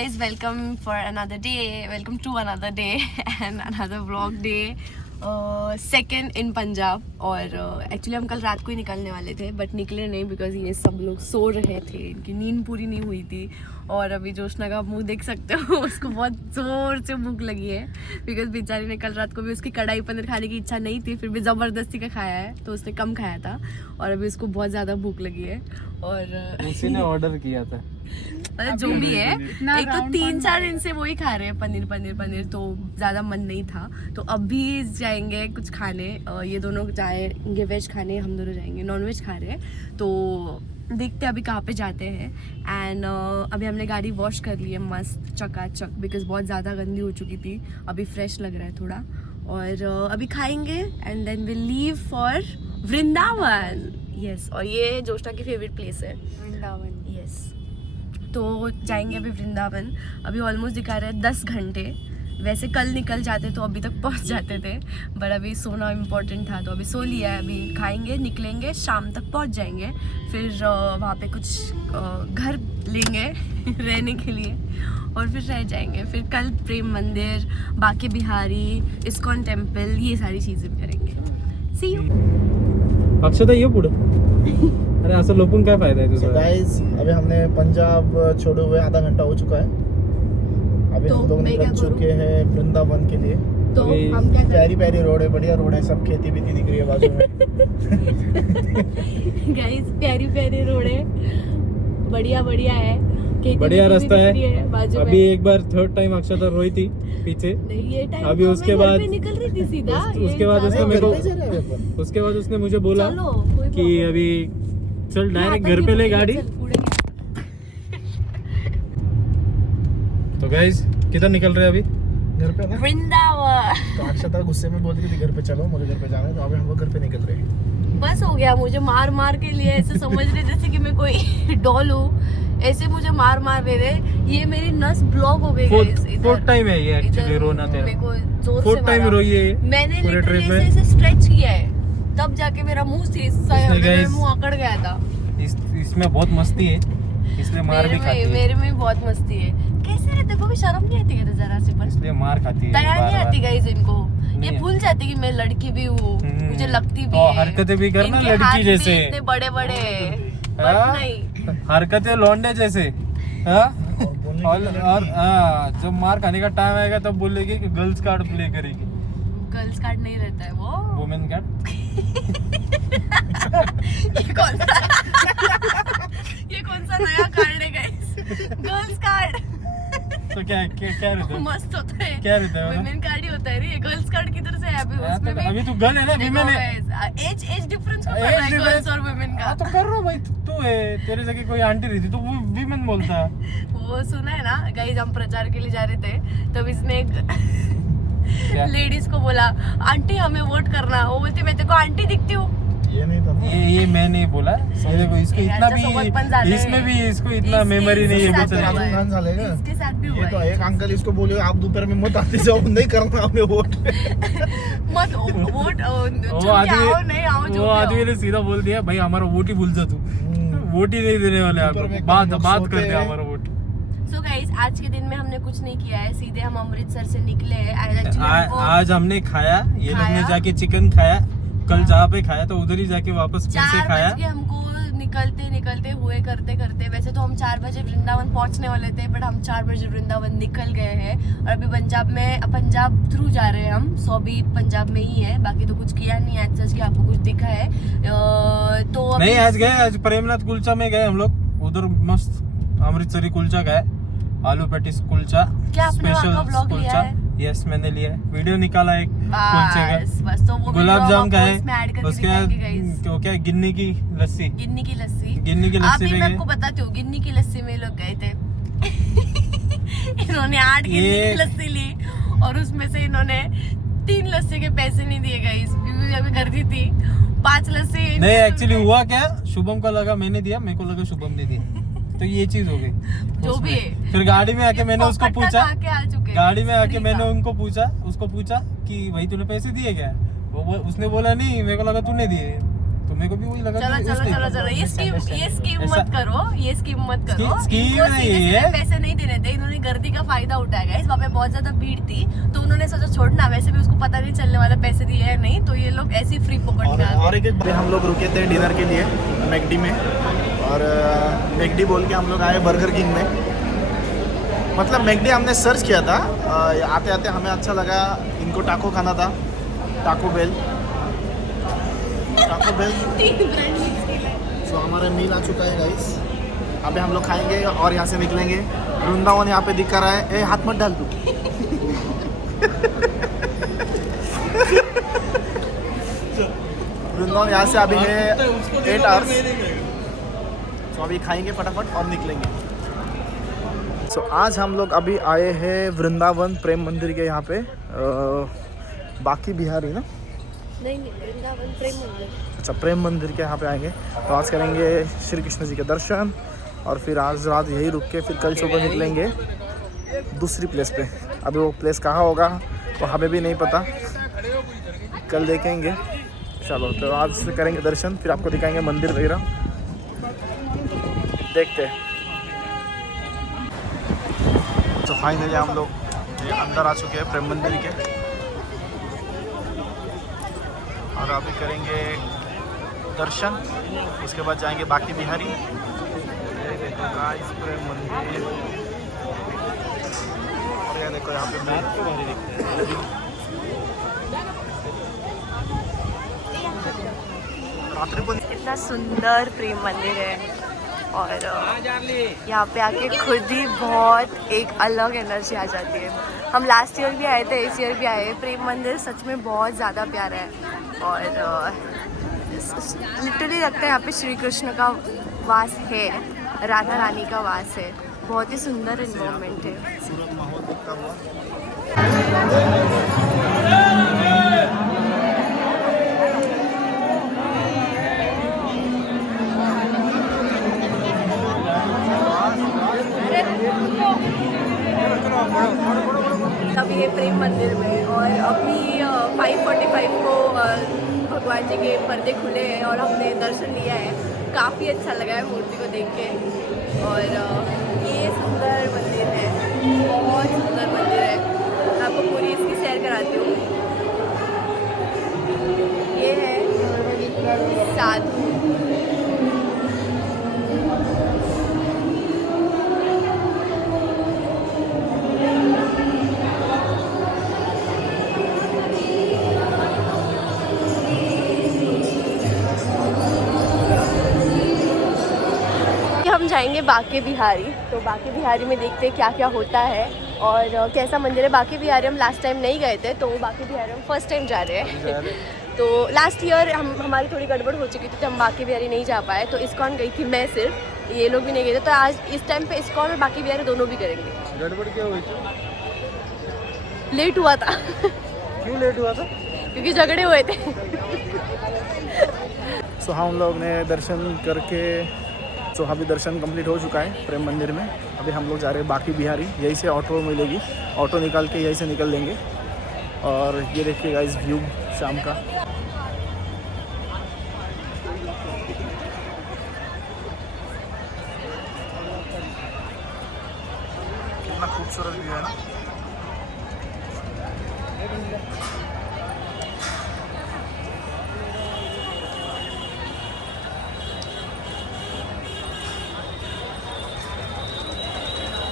Guys, welcome for another day. Welcome to another day and another vlog day. Second in Punjab. और actually हम कल रात को ही निकलने वाले थे बट निकले नहीं बिकॉज ये सब लोग सो रहे थे, इनकी नींद पूरी नहीं हुई थी. और अभी जोशना का मुंह देख सकते हो, उसको बहुत ज़ोर से भूख लगी है बिकॉज बेचारी ने कल रात को भी उसकी कढ़ाई पनीर खाने की इच्छा नहीं थी, फिर भी ज़बरदस्ती का खाया है तो उसने कम खाया था और अभी उसको बहुत ज़्यादा भूख लगी है. और उसी ने ऑर्डर किया था, मतलब जो भी है, एक तो 3-4 दिन से वही खा रहे हैं पनीर, तो ज़्यादा मन नहीं था. तो अभी जाएंगे कुछ खाने, ये दोनों जाएंगे वेज खाने, हम दोनों जाएंगे नॉन वेज खा रहे हैं. तो देखते हैं अभी कहाँ पे जाते हैं. एंड अभी हमने गाड़ी वॉश कर ली है मस्त चकाचक बिकॉज बहुत ज़्यादा गंदी हो चुकी थी. अभी फ्रेश लग रहा है थोड़ा. और अभी खाएंगे and then will leave for Vrindavan. Yes, और ये जोशना की फेवरेट प्लेस है वृंदावन. यस, तो जाएंगे अभी वृंदावन. अभी ऑलमोस्ट दिखा रहे हैं 10 घंटे. वैसे कल निकल जाते तो अभी तक पहुंच जाते थे बट अभी सोना इम्पोर्टेंट था तो अभी सो लिया है. अभी खाएंगे, निकलेंगे, शाम तक पहुंच जाएंगे. फिर वहाँ पे कुछ घर लेंगे रहने के लिए और फिर रह जाएंगे. फिर कल प्रेम मंदिर, बाके बिहारी, इस्कॉन टेम्पल, ये सारी चीज़ें करेंगे. सी यू. अक्षता ये पुढे. अरे असं लोपून काय फायदा है तुझा. गाइस, अभी हमने पंजाब छोड़े हुए आधा घंटा हो चुका है. अभी तो हम लोग मैं निकल क्या करूं? चुके हैं वृंदावन के लिए. तो हम क्या प्यारी प्यारी रोड है, बढ़िया रोड है, सब खेती बीती दिख रही है बाजू में. गाइस, प्यारी प्यारी रोड है, बढ़िया है, बढ़िया रास्ता है. बाजू में. अभी एक बार थर्ड टाइम अक्षता रोई थी पीछे. नहीं, ये टाइम अभी तो उसके मैं घर बाद- पे निकल रही थी सीधा. उसके बाद उसने मेरे को- घर पे जा रहे हैं अपन. उसके बाद उसने मुझे बोला चलो, कोई कि प्रॉब्लम अभी चल नहीं. डायरेक्ट यहाँ घर तक पे ही ले बोली, गाड़ी. चल, पूरे यहाँ. तो गाइस किधर निकल रहे हैं अभी. घर पे ना, वृंदावन. तो अक्षता गुस्से में बोल रही थी घर पे चलो, मुझे घर पे जाना है. तो अभी हम लोग घर पे निकल रहे हैं. बस हो गया. मुझे मार के लिए ऐसे समझ रहे जैसे कि मैं कोई डॉल हूँ. ऐसे मुझे मार दे रहे. ये मेरी नस ब्लॉक हो गई guys, इधर. फोर्थ टाइम है ये एक्चुअली इधर रोना मेरे तेरा. को जोर से फोर्थ टाइम मारा. रोई है. मैंने पूरे लिटरली ट्रिप में ऐसे स्ट्रेच किया है तब जाके मेरा मुंह guys- मुंह अकड़ गया था. इसमें बहुत मस्ती है इसलिए मार भी खाती है. मेरे में बहुत मस्ती है. कैसे रहते को भी शर्म नहीं आती है जरा से. पर इसलिए मार खाती है. दया नहीं बार-बार. आती गाइस इनको. ये नहीं। भूल जाती कि मैं लड़की भी हूँ, मुझे लगती भी तो है. हरकतें भी करना इनके लड़की हाथ भी जैसे. इतने बड़े हाँ? नहीं. हरकतें लौंडे जैसे. हाँ? और बोलने और की और जब मार खाने का टाइम आएगा तब बोलेगी कि गर्ल्स कार्ड प्ले करेगी. गर्ल्स कार्ड नहीं रहता है वो. Women card. ये कौन सा नया कार्ड है गाइस? Girls card. तो क्या रहता है. मस्त होता है. क्या रहता है वो ना? वुमेन कार्ड ही होता है. ये गर्ल्स कार्ड किधर से है? अभी हाँ, उसमें तो भी अभी तू गर्ल है ना. विमेन है. एज डिफरेंस को Age पता है difference- गर्ल्स और वुमेन का. हाँ, तो कर रहा भाई. तू है, तेरे जगह कोई आंटी रहती तो वो विमेन बोलता. वो सुना है ना गाइस, हम प्रचार के लिए जा रहे थे तब इसने एक क्या? लेडीज को बोला आंटी हमें वोट करना. वो बोलती मैं तेरे को आंटी दिखती हूँ. ये नहीं था ना. ये मैं नहीं बोला. समझे को इसको इतना याच्यासोबत पण झालंय. भी इसमें भी इसको इतना इसके- मेमोरी नहीं है इसके कुछ साथ नहीं. हुआ है. घाण झालंय का. इसके साथ भी हुआ ये तो है. एक अंकल इसको बोले आप दोपहर में मत आते जाओ, नहीं करना हमें वोट. मत वोट वो चुन के आओ, नहीं आओ, जो वो भी आदमी आओ. ने सीधा बोल दिया भाई हमारा वोट ही भूल जा तू. वोट ही नहीं देने वाले ऊपर में आपको. कम लोग बात सोते कर दे हैं. हमारा वोट. सो गाइस, आज के दिन में हमने कुछ नहीं किया है. सीधे हम अमृतसर से निकले हैं. Actually हमको आज हमने खाया. ये लोग ने खाया. जाके चिकन खाया. कल जहाँ पे खाया तो उधर ही जाके वापस फिर से 4 खाया. बज के हमको निकलते हुए करते. वैसे तो हम 4 बजे वृंदावन पहुंचने वाले थे बट हम 4 बजे वृंदावन निकल गए हैं. और अभी पंजाब थ्रू जा रहे हैं हम. सो अभी पंजाब में ही है. बाकी तो कुछ किया नहीं आज सच कि आपको कुछ दिखा है. तो अभी नहीं आज गए. आज प्रेमनाथ कुलचा में गए हम लोग. उधर मस्त अमृतसरी कुलचा गए. आलू पैटीस कुलचा. क्या आपने वहाँ का स्पेशल vlog लिया कुलचा. है? यस मैंने लिया है. वीडियो निकाला एक कुलचे का. बस तो वो गुलाब जाम का है. उसके उसके बाद तो क्या गिन्नी की लस्सी. गिन्नी की लस्सी. गिन्नी की लस्सी अभी में मैं गए. आपको बताती हूँ. गिन्नी की लस्सी में लोग गए थे. इन्होंने 8 गिन्नी ये- की लस्सी ली और उसमें से इन्होंने 3 लस्सी के पैसे नहीं दिए गए. क्योंकि अभी गर्दी थी. 5 लस्सी नहीं एक्चुअली हुआ क्या, शुभम को लगा मैंने दिया, मेरे को लगा शुभम ने दिया. तो ये चीज हो गई. जो उसमें. भी है. फिर गाड़ी में आके मैंने उसको पक्का पूछा. खा के आ चुके हैं. गाड़ी में आके फ्री मैंने का. उसको पूछा कि भाई तूने पैसे दिए क्या. उसने बोला नहीं, मेरे को लगा तूने दिए. तो मेरे को भी वही लगा चलो कि चलो उस चलो टाइप चलो का। ये स्कीम ऐसा- मत करो, ये स्कीम मत करो। स्कीम इनको नहीं सीधे है। पैसे नहीं देने थे, इन्होंने गर्दी का फायदा उठाया गाइस। वहाँ पे बहुत ज्यादा भीड़ थी तो उन्होंने सोचा छोड़ना, वैसे भी उसको पता नहीं चलने वाला पैसे दिए है नहीं, तो ये लोग ऐसे ही फ्री पॉकेट में आ और गए। एक हम लोग रुके थे डिनर के लिए मैकडी में, और मैकडी बोल के हम लोग आए बर्गर किंग में। मतलब मैकडी हमने सर्च किया था, आते आते हमें अच्छा लगा, इनको टाको खाना था, टाको बेल। तो हमारा मील आ चुका है गाइस, अभी हम लोग खाएंगे और यहाँ से निकलेंगे। वृंदावन यहाँ पे दिख रहा है, ए हाथ मत डाल तू। वृंदावन यहाँ से अभी है 8 आवर्स, तो अभी खाएंगे फटाफट और निकलेंगे। सो आज हम लोग अभी आए हैं वृंदावन प्रेम मंदिर के यहाँ पे, बाकी बिहारी ना, नहीं वृंदावन प्रेम मंदिर। अच्छा प्रेम मंदिर के यहाँ पे आएंगे। तो आज करेंगे श्री कृष्ण जी के दर्शन, और फिर आज रात यही रुक के फिर कल सुबह निकलेंगे दूसरी प्लेस पे। अभी वो प्लेस कहाँ होगा वो हमें भी नहीं पता, कल देखेंगे। चलो तो आज से करेंगे दर्शन, फिर आपको दिखाएंगे मंदिर वगैरह, देखते हैं। तो फाइनली हम लोग अंदर आ चुके हैं प्रेम मंदिर के, और अभी करेंगे दर्शन, उसके बाद जाएंगे बाकी बिहारी। ये देखो गाइस प्रेम मंदिर, और ये देखो यहाँ पे रात्रि को इतना सुंदर प्रेम मंदिर है, और यहाँ पे आके खुद ही बहुत एक अलग एनर्जी आ जाती है। हम लास्ट ईयर भी आए थे, इस ईयर भी आए हैं। प्रेम मंदिर सच में बहुत ज़्यादा प्यारा है, और लिटरली लगता है यहाँ पे श्री कृष्ण का वास है, राधा रानी का वास है। बहुत ही सुंदर इन्वायरमेंट है। सूरत माहौल दिखता हुआ। अभी ये प्रेम मंदिर में, और अभी 5:45 को भगवान जी के पर्दे खुले हैं और हमने दर्शन लिया है। काफ़ी अच्छा लगा है मूर्ति को देख के, और ये सुंदर मंदिर है, बहुत सुंदर मंदिर है। मैं आपको पूरी इसकी सैर कराती हूँ। ये है साधु, हम जाएंगे बाके बिहारी। तो बाके बिहारी में देखते हैं क्या क्या होता है और कैसा मंदिर है। बाके बिहारी हम लास्ट टाइम नहीं गए थे, तो बाके बिहारी हम फर्स्ट टाइम जा रहे हैं। तो लास्ट ईयर हमारी थोड़ी गड़बड़ हो चुकी थी तो हम बाके बिहारी नहीं जा पाए। तो इस्कॉन गई थी मैं सिर्फ, ये लोग भी नहीं गए थे। तो आज इस टाइम पे इस्कॉन और बाके बिहारी दोनों भी करेंगे। गड़बड़ क्या हुई थी? लेट हुआ था। क्यों लेट हुआ था? क्योंकि झगड़े हुए थे। सो हम लोग ने दर्शन करके, तो अभी दर्शन कंप्लीट हो चुका है प्रेम मंदिर में। अभी हम लोग जा रहे हैं बाकी बिहारी, यहीं से ऑटो मिलेगी, ऑटो निकाल के यहीं से निकल देंगे। और ये देखिए गाइस व्यू शाम का, कितना खूबसूरत व्यू है ना।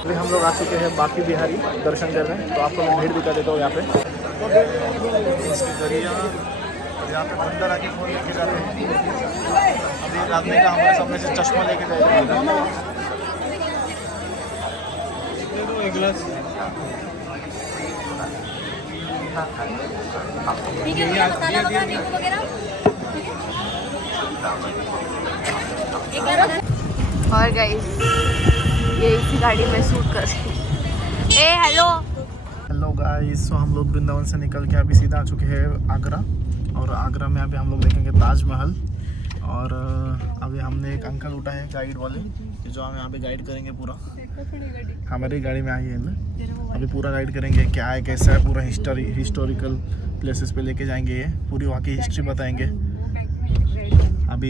अभी हम लोग आ चुके हैं बाकी बिहारी दर्शन करने। तो आपको मैं भीड़ दिखा देता हूँ यहाँ पे। इसकी दरिया, और यहाँ पे बंदर आके फोन लेके जा रहे हैं। अभी रात का हमारे सामने से चश्मा लेके जाएगा। एक गिलास और गाइस ये इसी गाड़ी में शूट कर रहे हैं। ए हेलो हेलो गाइस, सो हम लोग वृंदावन से निकल के अभी सीधा आ चुके हैं आगरा। और आगरा में अभी हम लोग देखेंगे ताजमहल। और अभी हमने एक अंकल उठा है गाइड वाले, जो हमें यहाँ पे गाइड करेंगे पूरा। हमारी गाड़ी में आई है ना, अभी पूरा गाइड करेंगे क्या है कैसा है, पूरा हिस्टोरिकल प्लेसेस पे लेके जाएंगे, ये पूरी वहाँ की हिस्ट्री बताएंगे। अभी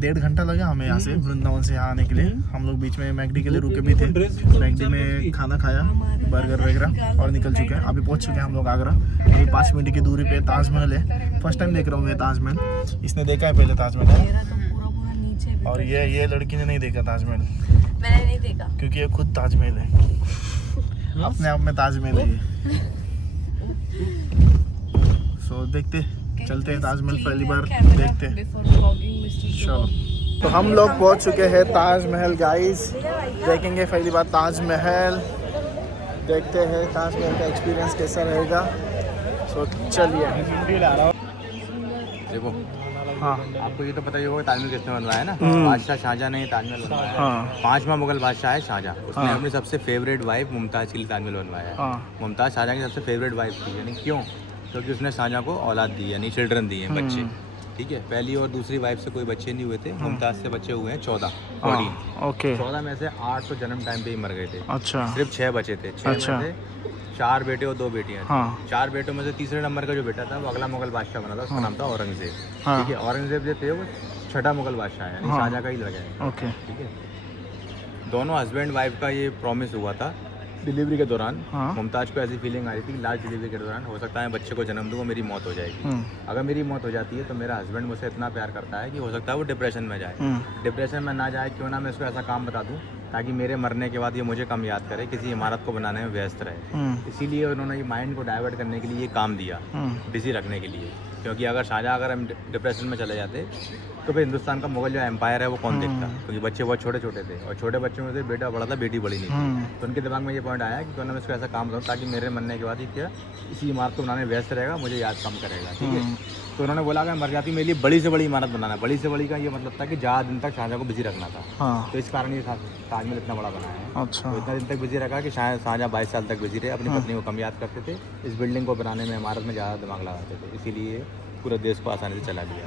1.5 घंटा लगा हमें यहाँ से वृंदावन से यहाँ आने के लिए। हम लोग बीच में मैकडी के लिए रुके भी थे, मैकडी में खाना खाया, बर्गर वगैरह, और निकल चुके हैं। अभी पहुँच चुके हैं हम लोग आगरा। अभी 5 मिनट की दूरी पे ताजमहल है। फर्स्ट टाइम देख रहा हूँ ये ताजमहल। इसने देखा है पहले ताजमहल, मेरा तो पूरा पूरा नीचे भी। और ये लड़की ने नहीं देखा ताजमहल, मैंने नहीं देखा क्योंकि ये खुद ताजमहल है, अपने आप में ताजमहल है ये। सो देखते, चलते हैं ताजमहल पहली बार देखते हैं। चलो, तो हम लोग पहुंच चुके हैं ताजमहल गाइस। देखेंगे पहली बार ताजमहल, देखते हैं ताजमहल का एक्सपीरियंस कैसा रहेगा। सो चलिए। देखो, हाँ आपको ये तो पता ही होगा ताजमहल किसने बनवाया है ना। बादशाह शाहजहां ने ताजमहल बनवाया है। हाँ 5वां मुगल बादशाह है शाहजहां। उसने हाँ। अपनी सबसे फेवरेट वाइफ मुमताज के लिए ताजमहल बनवाया है। हाँ मुमताज शाहजहां की सबसे फेवरेट वाइफ थी, यानी क्यों? क्योंकि उसने शाहजहां को औलाद दी, यानी चिल्ड्रन दिए, बच्चे। ठीक है, पहली और दूसरी वाइफ से कोई बच्चे नहीं हुए थे। मुमताज से बच्चे हुए हैं 14। ओके 14 में से 8 तो जन्म टाइम पे ही मर गए थे। अच्छा सिर्फ 6 बचे थे। 6 अच्छा। में से 4 बेटे और 2 बेटियां थी। हाँ 4 बेटों में से तीसरे नंबर का जो बेटा था वो अगला मुगल बादशाह बना था, उसका नाम था औरंगजेब। हाँ। ठीक है, औरंगजेब जो थे वो 6ठा मुगल बादशाह है, हाँ। शाहजहां का ही लगा है। ओके ठीक है, दोनों हस्बैंड वाइफ का ये प्रॉमिस हुआ था डिलीवरी के दौरान। हाँ। मुमताज को ऐसी फीलिंग आई थी कि लास्ट डिलीवरी के दौरान हो सकता है बच्चे को जन्म दूँ, मेरी मौत हो जाएगी। अगर मेरी मौत हो जाती है तो मेरा हस्बैंड मुझसे इतना प्यार करता है कि हो सकता है वो डिप्रेशन में जाए। डिप्रेशन में ना जाए, क्यों ना मैं इसको ऐसा काम बता दूं ताकि मेरे मरने के बाद ये मुझे कम याद करे, किसी इमारत को बनाने में व्यस्त रहे। इसीलिए उन्होंने ये माइंड को डाइवर्ट करने के लिए ये काम दिया, बिजी रखने के लिए। क्योंकि अगर शाहजहां अगर हम डिप्रेशन में चले जाते तो फिर हिंदुस्तान का मुगल जो एम्पायर है वो कौन देखता, क्योंकि बच्चे बहुत छोटे छोटे थे और छोटे बच्चों में से बेटा बड़ा था, बेटी बड़ी नहीं थी। तो उनके दिमाग में ये पॉइंट आया कि क्यों ना मैं इसको ऐसा काम करूँ ताकि मेरे मरने के बाद ये क्या इसी इमारत को बनाने में व्यस्त रहेगा, मुझे याद कम करेगा। ठीक है, तो उन्होंने बोला कि मर जाती मेरे लिए बड़ी से बड़ी इमारत बनाना। बड़ी से बड़ी का ये मतलब था कि ज़्यादा दिन तक शाहजहां को बिजी रखना था। हाँ तो इस कारण ये ताजमहल इतना बड़ा बना है। अच्छा तो इतना दिन तक बिजी रखा कि शाहजहां 22 साल तक बिजी रहे, अपनी पत्नी को कम याद करते थे, इस बिल्डिंग को बनाने में, इमारत में ज़्यादा दिमाग लगाते थे, इसीलिए पूरे देश को आसानी से चला लिया।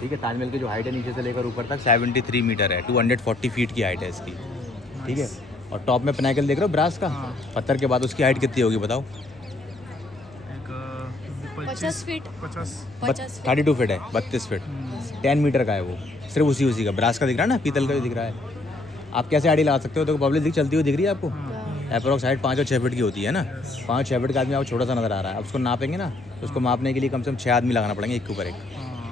ठीक है, ताजमहल की जो हाइट है नीचे से लेकर ऊपर तक 73 मीटर है, 240 फीट की हाइट है इसकी। ठीक है, और टॉप में पिनाकल देख रहे हो ब्रास का, पत्थर के बाद उसकी हाइट कितनी होगी बताओ? 50 फीट 32 फीट है, 32 फीट, 10 मीटर का है वो। सिर्फ उसी का ब्रास का दिख रहा है ना, पीतल का भी दिख रहा है। आप कैसे आईडी लगा सकते हो? तो पब्लिक चलती हुई दिख रही है आपको? अप्रोक्स हाइट 5 और 6 फीट की होती है ना। 5-6 फीट का आदमी आपको छोटा सा नजर आ रहा है। अब उसको नापेंगे ना, उसको मापने के लिए कम से कम 6 आदमी लगाना पड़ेंगे, एक के ऊपर एक।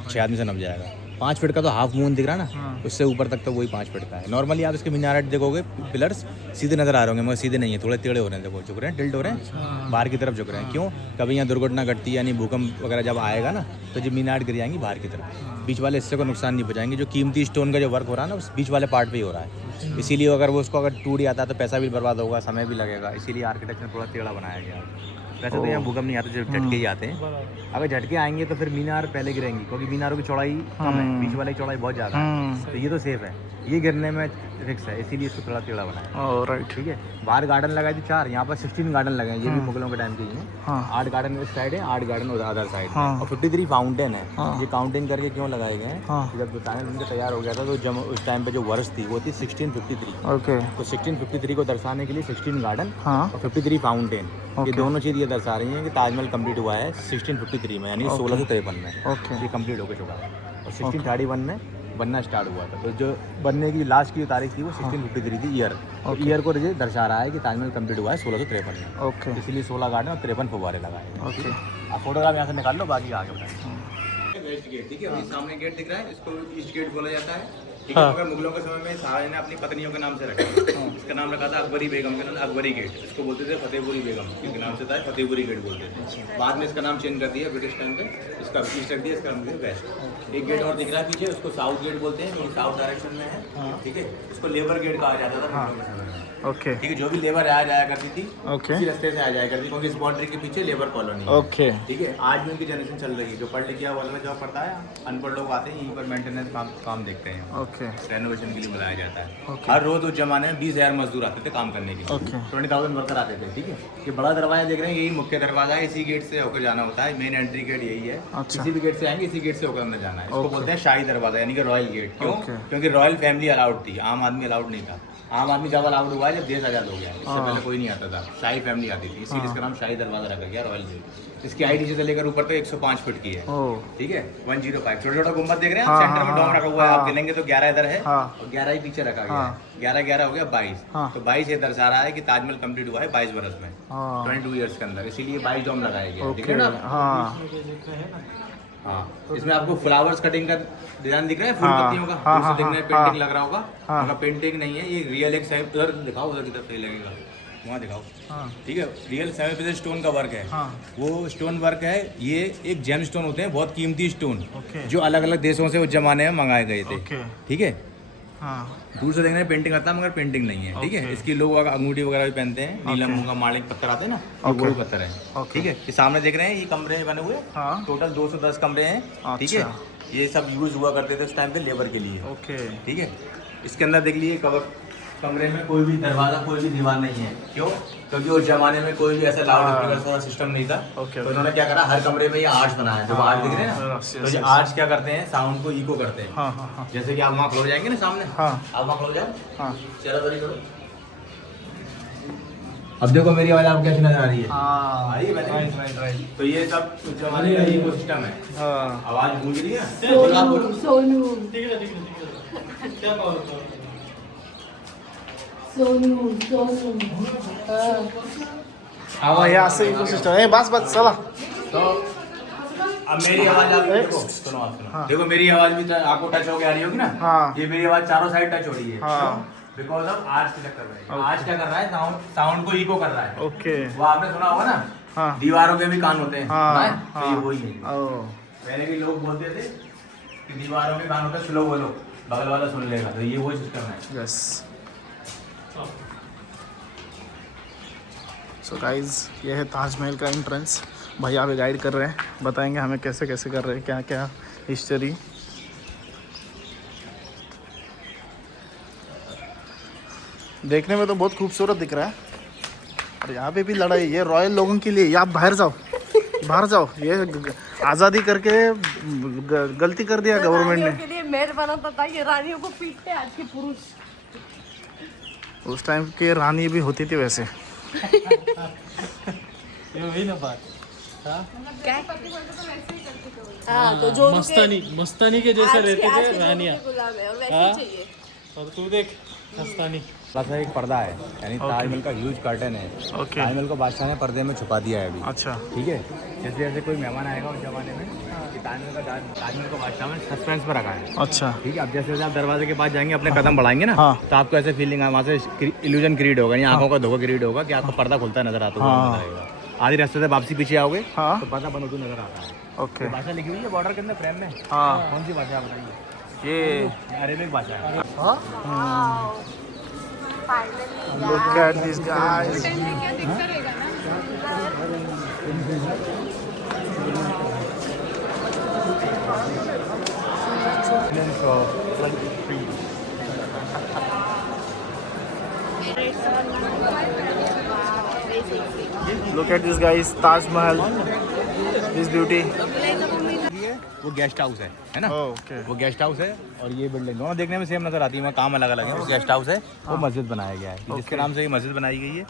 6 आदमी से नप जाएगा। 5 फीट का तो हाफ मून दिख रहा है ना, उससे ऊपर तक तो वही 5 फीट का है। नॉर्मली आप इसके मीनारेट देखोगे, पिलर्स सीधे नजर आ रहे होंगे, मगर सीधे नहीं है, थोड़े टेढ़े हो रहे हैं। देखो झुक रहे हैं, टिल्ट हो रहे हैं, बाहर की तरफ झुक रहे हैं। क्यों? कभी यहाँ दुर्घटना घटती है, यानी भूकंप वगैरह जब आएगा ना, तो जब मीनार गिर जाएंगी बाहर की तरफ, बीच वाले हिस्से को नुकसान नहीं पहुंचाएंगे। जो कीमती स्टोन का जो वर्क हो रहा है ना, उस बीच वाले पार्ट पे ही हो रहा है। इसीलिए अगर वो उसको अगर टूट जाता है तो पैसा भी बर्बाद होगा, समय भी लगेगा। इसीलिए आर्किटेक्चर थोड़ा टेढ़ा बनाया गया है। वैसे तो यहाँ भूकंप नहीं आते, सिर्फ झटके ही आते हैं। अगर झटके आएंगे तो फिर मीनार पहले गिरेंगी, क्योंकि मीनारों की चौड़ाई कम है, बीच वाले की चौड़ाई बहुत ज़्यादा है। तो ये तो सेफ है, ये गिरने में रिक्स है, इसीलिए इसको थोड़ा टेढ़ा बनाया। राइट ठीक है, बाहर गार्डन लगाए थे 4, यहाँ पर 16 गार्डन लगे हैं, ये भी मुगलों के टाइम के ही हैं। 8 गार्डन इस साइड है, 8 गार्डन अदर साइड है, और 53 फाउंटेन है। ये काउंटिंग करके क्यों लगाए गए हैं? जब ताजमहल उनका तैयार हो गया था तो उस टाइम पे जो वर्ष थी वो थी 1653। ओके तो 1653 को दर्शाने के लिए 16 गार्डन और 53 फाउंटेन, ये दोनों चीज़ ये दर्शा रही हैं कि ताजमहल कंप्लीट हुआ है 1653 में, यानी 1653 में ये कंप्लीट होकर चुका है। और 1631 में बनना स्टार्ट हुआ था। तो जो बनने की लास्ट की जो तारीख थी वो 1653 थी, ईयर। तो ईयर को दर्शा रहा है कि ताजमहल कंप्लीट हुआ है 1653 में। ओके इसलिए 16 गार्डन और 53 फव्वारे लगाए। ओके आप फोटोग्राफ यहाँ से निकाल लो, बाकी आगे बताएं। वेस्ट गेट, ठीक है, वही सामने गेट दिख रहा है, इसको ईस्ट गेट बोला जाता है। ठीक है, मगर मुगलों के समय में शाहजहां ने अपनी पत्नियों के नाम से रखा। इसका नाम रखा था अकबरी बेगम के नाम, अकबरी गेट। इसको बोलते थे फतेहपुरी बेगम, इनके नाम से था, फतेहपुरी गेट बोलते थे। बाद में इसका नाम चेंज कर दिया ब्रिटिश टाइम पे, इसका ईस्ट रख दिया, इसका नाम वेस्ट। एक गेट और दिख रहा है पीछे, उसको साउथ गेट बोलते हैं, क्योंकि साउथ डायरेक्शन में है। ठीक है, इसको लेबर गेट कहा जाता था मुगलों के समय में। ओके ठीक है, जो भी लेबर आया जाया करती थी ओके इसी रास्ते से आ जाया करती, क्योंकि इस बाउंड्री के पीछे लेबर कॉलोनी है। ओके ठीक है, आज भी उनकी जनरेशन चल रही है, जो पढ़ लिखा हुआ वाला जॉब पढ़ता है, अनपढ़ लोग आते हैं यहीं पर मेंटेनेंस काम देखते हैं, ओके रेनोवेशन के लिए बुलाया जाता है। हर रोज उस जमाने में 20,000 मजदूर आते थे काम करने के लिए, 20,000 वर्कर आते थे। ठीक है, ये बड़ा दरवाजा देख रहे हैं, यही मुख्य दरवाजा है, इसी गेट से होकर जाना होता है, मेन एंट्री गेट यही है। किसी भी गेट से आएंगे इसी गेट से होकर अंदर जाना है। इसको बोलते हैं शाही दरवाजा, यानी कि रॉयल गेट। क्यों? क्योंकि रॉयल फैमिली अलाउड थी, आम आदमी अलाउड नहीं था। आम आदमी जब आउट हुआ है जब देश आजाद हो गया, इससे पहले कोई नहीं आता था, शाही फैमिली आती थी, इसीलिए इसका नाम शाही दरवाजा रखा गया रॉयल दिल्ली। इसकी हाइट नीचे से लेकर ऊपर तक 105 फीट की है, ठीक है। 105 छोटा छोटा गुम्बद देख रहे हैं आप, सेंटर में डोम रखा हुआ है, आप गिनेंगे तो 11 इधर है और 11 ही पीछे रखा गया है, 11 हो गया 22। तो 22 ये दर्शा रहा है कि ताजमहल कंप्लीट हुआ है 22 वर्ष में, 22 ईयर्स के अंदर, इसीलिए 22 डोम लगाया गया, ठीक है ना। हाँ, इसमें आपको फ्लावर्स कटिंग का डिजाइन दिख रहा है, फूल पत्तियों का, दूसरे दिख रहा है, पेंटिंग लग रहा होगा, मगर पेंटिंग नहीं है, ये रियल एक सेमी, उधर दिखाओ, उधर की तरफ सही लगेगा, वहाँ दिखाओ, ठीक है। रियल 7 स्टोन का वर्क है, वो स्टोन वर्क है, ये एक जेम स्टोन होते हैं, बहुत कीमती स्टोन, जो अलग अलग देशों से उस जमाने में मंगाए गए थे, ठीक है। दूर से देखने में पेंटिंग आता है मगर पेंटिंग नहीं है, ठीक है। इसकी लोग अंगूठी वगैरह भी पहनते हैं, नीलम मूंगा माणिक पत्थर आते हैं ना, वो भी पत्थर है, ठीक है। ये सामने देख रहे हैं, ये कमरे बने हुए, टोटल 210 कमरे हैं, ठीक है। ये सब यूज हुआ करते थे उस टाइम पे लेबर के लिए, ठीक है। इसके अंदर देख लीजिए कमरे में कोई भी दरवाजा, कोई भी दीवार नहीं है, क्यों? क्योंकि उस जमाने में कोई भी ऐसा लाउड स्पीकर सिस्टम नहीं था, तो उन्होंने क्या करा, हर कमरे में ये आर्च बनाया, जो आर्च दिख रहे हैं ना, तो ये आर्च क्या करते हैं, साउंड को इको करते हैं। जैसे कि आप वहाँ खड़ो जाएंगे ना सामने, आप वहाँ खड़ो जाओ, चलो बड़ी करो, अब देखो मेरी आवाज आपको कैसी नजर आ रही है, आ रही है, तो ये सब उस जमाने का इको सिस्टम है, आवाज गूंज रही है, सोनू यहाँ से इकोसिस्टम है, बस चला। तो अब मेरी आवाज आप देखो, सुनो आप सुनो, देखो मेरी आवाज भी आपको टच होके आ रही होगी ना, ये मेरी आवाज चारों साइड टच हो रही है, बिकॉज ऑफ आर्च के चक्कर में। आर्च क्या कर रहा है, साउंड को इको कर रहा है, वो आपने सुना होगा ना, दीवारों के भी कान होते हैं, तो ये वही है। पहले भी लोग बोलते थे कि दीवारों के कान होते हैं, स्लो बोलो बगल वाला सुन लेगा, तो ये वही सिस्टम है। यस, सो गाइज ये है ताजमहल का एंट्रेंस, भैया अभी गाइड कर रहे हैं, बताएंगे हमें कैसे कैसे कर रहे हैं, क्या क्या हिस्ट्री। देखने में तो बहुत खूबसूरत दिख रहा है, और यहाँ पे भी लड़ाई, ये रॉयल लोगों के लिए, आप बाहर जाओ, बाहर जाओ, ये आज़ादी करके गलती कर दिया गवर्नमेंट ने, के लिए मेहर बनाता था, ये रानियों को पीटते आज के पुरुष। उस टाइम के रानी भी होती थी वैसे। ये वही ना बात, हाँ, तो जो मस्तानी के जैसे रहते थे रानियाँ, चाहिए। और तू देख मस्तानी। सा एक पर्दा है, यानी ताजमहल का ह्यूज कर्टन है, ताजमहल को बादशाह ने पर्दे में छुपा दिया है अभी, अच्छा, ठीक है। जैसे जैसे कोई मेहमान आएगा उस जमाने में, ताजमहल को बादशाह में सस्पेंस पर रखा है, अच्छा, ठीक है। अब जैसे जैसे आप दरवाजे के पास जाएंगे, अपने कदम बढ़ाएंगे ना, तो आपको ऐसे फीलिंग है, वहाँ से इल्यूजन क्रिएट होगा, या आंखों का धोखा क्रिएट होगा कि आपको पर्दा खुलता नजर आता है। आधी रास्ते से वापसी पीछे आओगे तो पर्दा बंद होता नजर आता है। ओके, भाषा लिखी हुई है बॉर्डर के अंदर फ्रेम में, कौन सी भाषा बताइए? ये अरेबिक भाषा है। Look at these guys. Look at this guys, Taj Mahal, this beauty. वो गेस्ट हाउस है ना, okay. वो गेस्ट हाउस है और ये बिल्डिंग दोनों देखने में सेम नजर आती है, वहाँ काम अलग अलग है। वो गेस्ट हाउस है, वो मस्जिद बनाया गया है, जिसके नाम से ये मस्जिद बनाई गई है,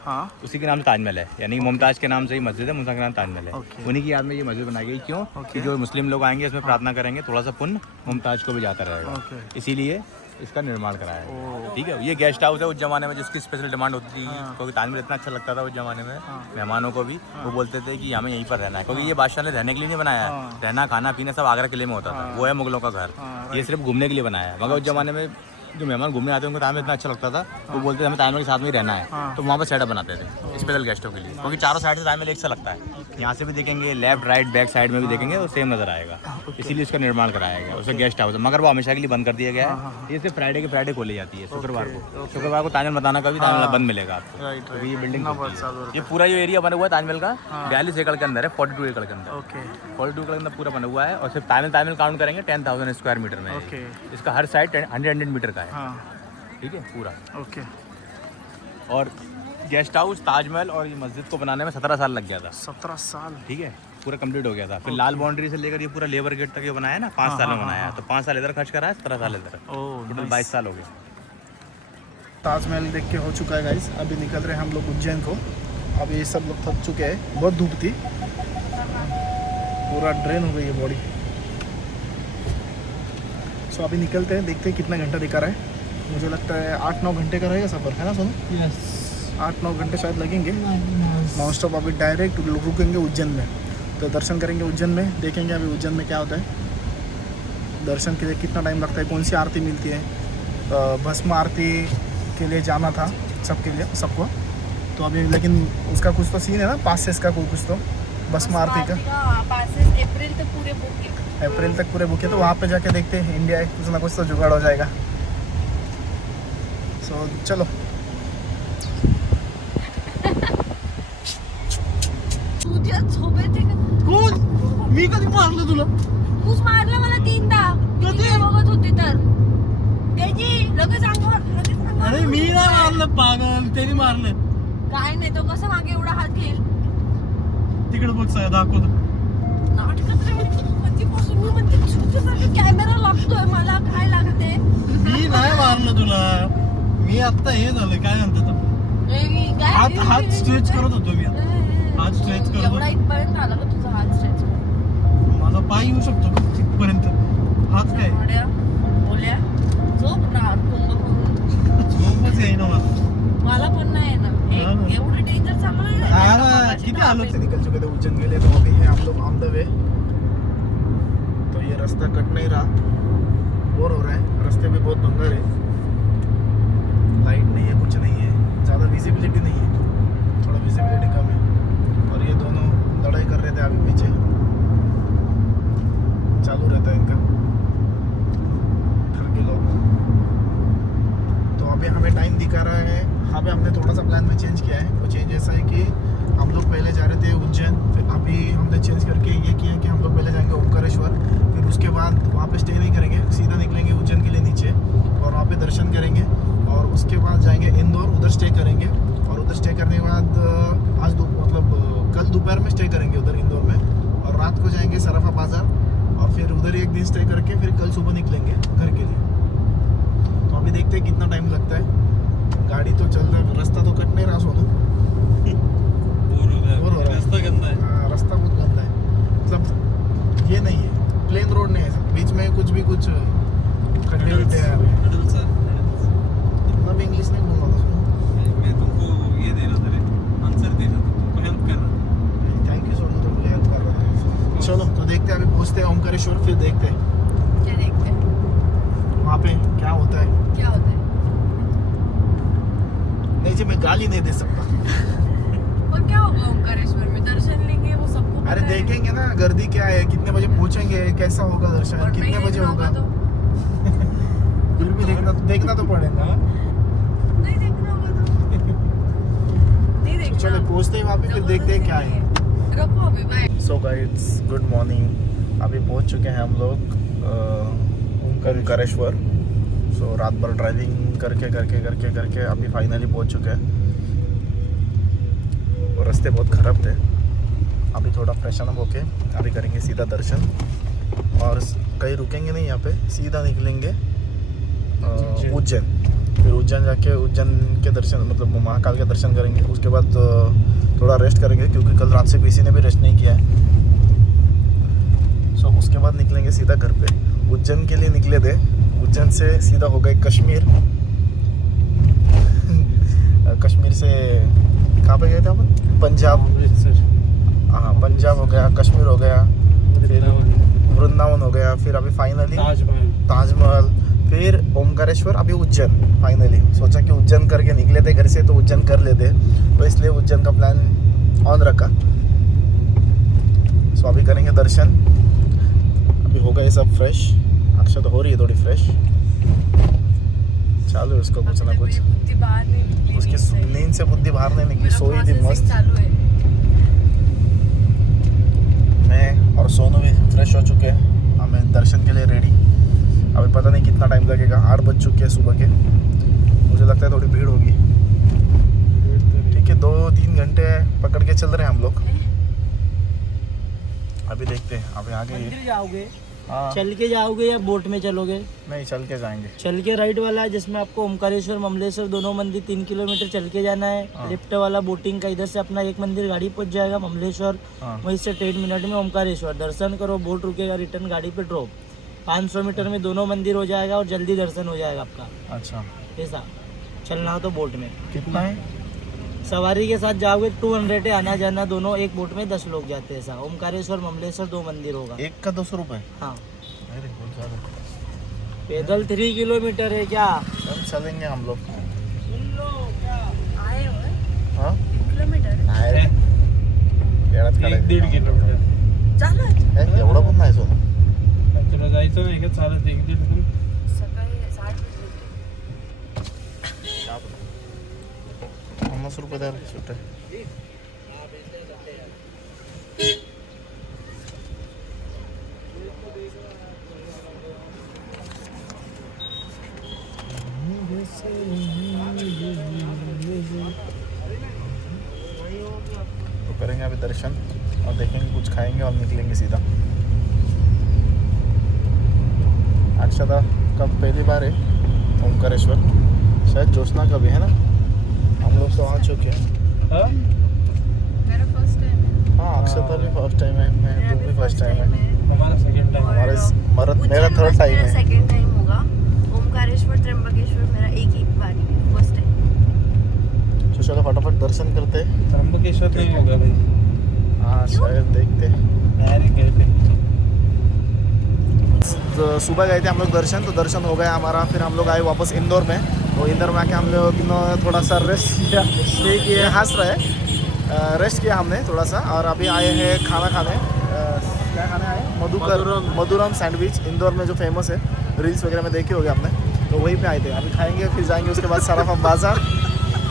उसी के नाम से ताजमहल है, यानी मुमताज के नाम से ही मस्जिद है, मुमताज के नाम ताजमहल है, उन्हीं की याद में ये मस्जिद बनाई गई। क्यों? कि जो मुस्लिम लोग आएंगे इसमें प्रार्थना करेंगे, थोड़ा सा पुण्य मुमताज को भी जाता रहेगा, इसीलिए इसका निर्माण कराया है, ठीक है। ये गेस्ट हाउस है उस जमाने में जिसकी स्पेशल डिमांड होती थी, क्योंकि ताजमहल इतना अच्छा लगता था उस जमाने में मेहमानों को भी, वो बोलते थे कि हमें यहीं पर रहना है, क्योंकि ये बादशाह ने रहने के लिए नहीं बनाया है, रहना खाना पीना सब आगरा किले में होता था, वो है मुगलों का घर, ये सिर्फ घूमने के लिए बनाया है। मगर उस जमाने में जो मेहमान घूमने आते हैं उनको ताजमहल इतना अच्छा लगता था, वो बोलते थे हमें ताजमहल के साथ में ही रहना है, तो वहाँ पर सेटअप बनाते थे स्पेशल गेस्टों के लिए, क्योंकि चारों साइड से ताजमहल एक सा लगता है, यहाँ से भी देखेंगे, लेफ्ट राइट बैक साइड में भी देखेंगे तो सेम नजर आएगा, इसीलिए उसका निर्माण कराया गया, उसे गेस्ट हाउस है, मगर वो हमेशा के लिए बंद कर दिया गया है। ये सिर्फ फ्राइडे के फ्राइडे खोली जाती है, शुक्रवार को ताजमहल बताना का भी ताजमहल बंद मिलेगा आपको। ये बिल्डिंग, ये पूरा जो एरिया बना हुआ है ताजमहल का 42 एकड़ के अंदर है, 42 एकड़ के अंदर, 42 एकड़ के अंदर पूरा बना हुआ है, और सिर्फ ताजमहल काउंट करेंगे 10,000 स्क्वायर मीटर में, इसका हर साइड 100 मीटर का है, ठीक है पूरा। ओके, और गेस्ट हाउस, ताजमहल और ये मस्जिद को बनाने में 17 साल लग गया था, 17 साल, ठीक है, पूरा कंप्लीट हो गया था। फिर लाल बाउंड्री से लेकर ये पूरा लेबर गेट तक ये बनाया ना, 5 साल में बनाया, तो 5 साल इधर खर्च करा है, 17 साल इधर, टोटल 22 साल हो गए। ताजमहल देख के हो चुका है गाइस। अभी निकल रहे हैं हम लोग उज्जैन को। अभी सब लोग थक चुके हैं, बहुत धूप थी, पूरा ड्रेन हो गई है बॉडी। सो अभी निकलते हैं, देखते हैं कितना घंटा दिखा रहा है। मुझे लगता है 8-9 घंटे का रहेगा सफ़र, है ना सोनू? यस 8-9 घंटे शायद लगेंगे नॉन स्टॉप। अभी डायरेक्ट रुकेंगे उज्जैन में, तो दर्शन करेंगे उज्जैन में, देखेंगे अभी उज्जैन में क्या होता है। दर्शन के लिए कितना टाइम लगता है, कौन सी आरती मिलती है। भस्म आरती के लिए जाना था सबके लिए, सबको। तो अभी लेकिन उसका कुछ तो सीन है ना, पासेस का कुछ तो भस्म आरती का पासेस अप्रैल तक पूरे बुक है। अप्रैल तक पूरे बुक है, तो वहाँ पे जाके देखते हैं। इंडिया कुछ ना कुछ तो जुगाड़ हो जाएगा। सो चलो। तुझ्या झोपेचे मी कधी मारलं तुला? तूच मारलं मला 3दा. कधी? मी बघत होती तर त्याची लगेच अंगावर अरे मी नाही मारलं पागल, त्याने मारलं. काय नाही, तो कसं मागे एवढा हात घेईल. तिकडे बघ सगळं दाखवतो. नाटकात कधीपासून मी म्हणते तुझ्यासारखं कॅमेरा लागतोय मला, काय लागते. मी नाही मारलं तुला. मी आता हे झालं काय म्हणतो तो हात स्ट्रेच करत होतो मी. हात स्ट्रेच करत एवढा होतो. इथपर्यंत आला का तुझा हात स्ट्रेच? माझा पाय येऊ शकतो का तिथपर्यंत? हात काय बोल्या झोप ना, झोपच येईना मला. मला पण नाही ना एवढं डेंजर चालू हा, किती आलो से निकल चुके थे उज्जैन के लिए। तो अभी है हम लोग ऑन द वे। तो ये रास्ता कट नहीं रहा, बोर हो रहा है। रास्ते भी बहुत भंगार है, लाइट नहीं है, कुछ नहीं है, ज़्यादा विजिबिलिटी नहीं है, थोड़ा विजिबिलिटी कम है। और ये दोनों लड़ाई कर रहे थे अभी पीछे, चालू रहता है इनका घर के लोग। तो अभी हमें टाइम दिखा रहा है, अभी हमने थोड़ा सा प्लान में चेंज किया है। वो चेंज ऐसा है कि हम लोग पहले जा रहे थे उज्जैन, फिर अभी हमने चेंज करके ये किया कि हम लोग पहले जाएंगे ओमकारेश्वर, फिर उसके बाद वहाँ पे स्टे नहीं करेंगे, सीधा निकलेंगे उज्जैन के लिए नीचे और वहाँ पे दर्शन करेंगे। और उसके बाद जाएंगे इंदौर, उधर स्टे करेंगे। और उधर स्टे करने के बाद कल दोपहर में स्टे करेंगे उधर इंदौर में, और रात को जाएंगे सराफा बाज़ार, और फिर उधर एक दिन स्टे करके फिर कल सुबह निकलेंगे घर के लिए। तो अभी देखते हैं कितना टाइम लगता है। गाड़ी तो चल रहा है, रास्ता तो कट नहीं रहा सोनू, बोर हो रहा है। रास्ता गंदा है. हाँ, रास्ता बहुत गंदा है, मतलब ये नहीं है, प्लेन रोड नहीं है, बीच में कुछ भी कुछ खड्डे उड्डे हैं। इतना भी इंग्लिश नहीं बोल रहा था। मैं तुमको ये दे रहा था रे, आंसर दे रहा था, तुमको हेल्प कर रहा था. थैंक यू सोनू, तो मुझे हेल्प कर रहा है। चलो तो देखते हैं, अभी पहुँचते हैं ओमकारेश्वर, फिर देखते हैं क्या देखते हैं वहाँ पे क्या होता है। क्या होता है. नहीं जी, मैं गाली नहीं दे सकता। और क्या होगा ओमकारेश्वर में? दर्शन लेंगे, वो सबको पता अरे है. देखेंगे ना गर्दी क्या है, कितने बजे पहुँचेंगे, कैसा होगा दर्शन, और कितने नहीं बजे देखना होगा। तो फिर भी देखना तो पड़ेगा। नहीं देखना होगा तो नहीं देखना. चलो पहुँचते हैं वहाँ पे, फिर देखते हैं क्या है। रखो अभी, बाय. सो गाइड्स, गुड मॉर्निंग। अभी पहुंच चुके हैं हम लोग ओमकारेश्वर। सो रात भर ड्राइविंग करके अभी फाइनली पहुंच चुके हैं। और रास्ते बहुत ख़राब थे। अभी थोड़ा फ्रेशन अप होके अभी करेंगे सीधा दर्शन, और कहीं रुकेंगे नहीं, यहाँ पे सीधा निकलेंगे उज्जैन। फिर उज्जैन जाके उज्जैन के दर्शन, मतलब महाकाल के दर्शन करेंगे। उसके बाद थोड़ा रेस्ट करेंगे, क्योंकि कल रात से किसी ने भी रेस्ट नहीं किया है। सो उसके बाद निकलेंगे सीधा घर पे। उज्जैन के लिए निकले थे, उज्जैन से सीधा हो गए कश्मीर। कश्मीर से कहाँ पे गए थे अपन? पंजाब। हाँ, पंजाब हो गया, कश्मीर हो गया, फिर वृंदावन हो गया, फिर अभी फाइनली ताजमहल, फिर ओमकारेश्वर, अभी उज्जैन। फाइनली सोचा कि उज्जैन करके निकले थे घर से, तो उज्जैन कर लेते, तो इसलिए उज्जैन का प्लान ऑन रखा। सो अभी करेंगे दर्शन। अभी हो गए सब फ्रेश, अक्षय तो हो रही है थोड़ी फ्रेश, चालू है उसको कुछ ना कुछ। बुद्धि बाहर नहीं निकली. उसकी नींद से बुद्धि बाहर नहीं निकली, मेरा सोई थी processing मस्त। चालू है. मैं और सोनू भी फ्रेश हो चुके हैं, हमें दर्शन के लिए रेडी। अभी पता नहीं कितना टाइम लगेगा, 8 बज चुके हैं सुबह के। मुझे लगता है थोड़ी भीड़ होगी। ठीक है, 2-3 घंटे पकड़ के चल रहे हैं हम लोग। अभी देखते हैं, अभी आगे मंदिर जाओगे हाँ। चल के जाओगे या बोट में चलोगे? नहीं, चल के जाएंगे। चल के राइट वाला है जिसमें आपको ओमकारेश्वर ममलेश्वर दोनों मंदिर 3 किलोमीटर चल के जाना है। लेफ्ट वाला बोटिंग का, इधर से अपना एक मंदिर गाड़ी पहुंच जाएगा ममलेश्वर, वहीं से 3 मिनट में ओमकारेश्वर। दर्शन करो, बोट रुकेगा, रिटर्न गाड़ी पे ड्रॉप। 500 मीटर में दोनों मंदिर हो जाएगा और जल्दी दर्शन हो जाएगा आपका। अच्छा, ऐसा चलना हो तो बोट में। कितना है? सवारी के साथ जाओगे 200 है, आना जाना दोनों। एक बोट में 10 लोग जाते हैं। ऐसा ओमकारेश्वर ममलेश्वर 2 मंदिर होगा। एक का 200 रुपये? हाँ, अरे बहुत ज़्यादा। पैदल 3 किलोमीटर है क्या? चलेंगे हम लोग। आए हो हाँ, किलोमीटर आहे. येळात काढायचं. 1.5 किलोमीटर चालत एवढं पण नाही सोनं. तुला जायचं नाही का? चालत 1.5 सकाळी 60 ₹50 रुपये द्या सुट्टे. तो करेंगे अभी दर्शन और देखेंगे, कुछ खाएंगे और निकलेंगे सीधा। अक्षता कब पहली बार है ओमकारेश्वर? शायद ज्योत्सना का भी है ना? हम लोग तो आ चुके हैं। मेरा फर्स्ट टाइम है। हाँ, अक्षता भी फर्स्ट टाइम है, मैं भी फर्स्ट टाइम है। हमारा सेकंड टाइम। मेरा थर्ड टाइम है। सेकंड टाइम होगा। ओमकारेश्वर त्र्यंबकेश्वर मेरा एक ही बार फर्स्ट टाइम। तो चलो फटाफट दर्शन करते हैं। त्र्यंबकेश्वर नहीं होगा भाई। हाँ, शायद देखते हैं। तो सुबह गए थे हम लोग दर्शन, तो दर्शन हो गया हमारा। फिर हम लोग आए वापस इंदौर में। तो इंदौर में आके हम लोग थोड़ा सा रेस्ट किया, स्टे किए, हंस रहे, रेस्ट किया हमने थोड़ा सा। और अभी आए हैं खाना खाने। क्या खाने आए? मधुरम सैंडविच, इंदौर में जो फेमस है, रील्स वगैरह में देखे होंगे आपने। तो वहीं पे आए थे। अभी खाएंगे, फिर जाएंगे उसके बाद सराफा बाजार,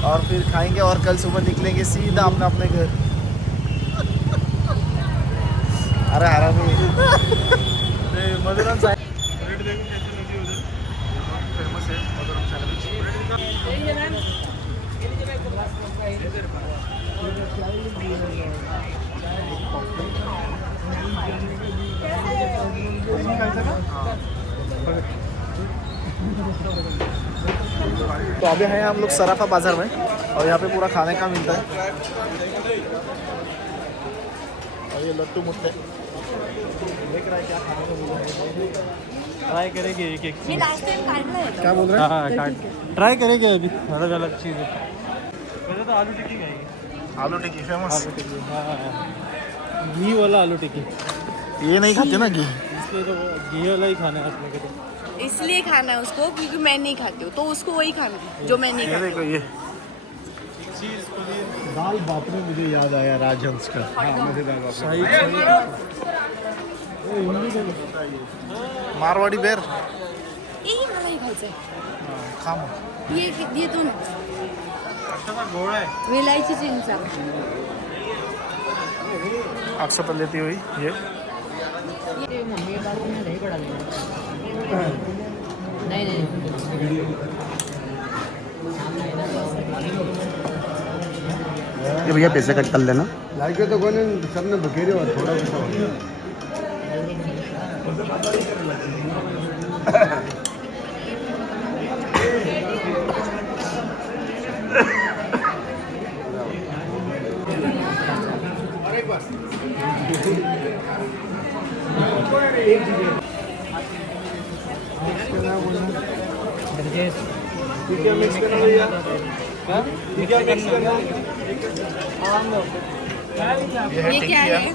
और फिर खाएंगे और कल सुबह निकलेंगे सीधा अपने घर। अरे हरामी। मधुरम फेमस है मधुरम सैंडविच। तो अभी हैं हम लोग सराफा बाजार में, और यहाँ पे पूरा खाने का मिलता है। और ये लट्टू मुट्टे देख रहा है, क्या खाने को मिल रहा है। ट्राई करेंगे एक एक मी लास्ट टाइम काढलं आहे। क्या बोल रहे हैं? हाँ, ट्राई करेंगे अभी अलग अलग चीज़ें। पहले तो आलू टिक्की खाएंगे। आलू टिक्की फेमस। आलू टिक्की, हाँ, घी वाला आलू टिक्की। ये नहीं खाते ना घी? इसलिए तो घी वाला ही खाना है अपने को। तो इसलिए खाना है उसको क्योंकि मैं नहीं खाती हूँ, तो उसको वही खाना है जो मैं नहीं ये खाती। देखो, ये दाल बापरे मुझे याद आया राजहंस का। मारवाड़ी बेर। मलाही खायचंय। खा मग। ये दोन गोड़ा है। वेलायची चिंचा। अक्षता लेती हुई ये। ये भैया पैसे कट कर लेना। लाइक तो कोने सबने बखेरे और थोड़ा मिक्स करना भैया। मिक्स करना। ये क्या है?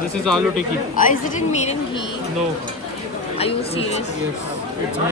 This is aloo tikki. Is it in Miran ghee? No, Are you serious? Yes, it's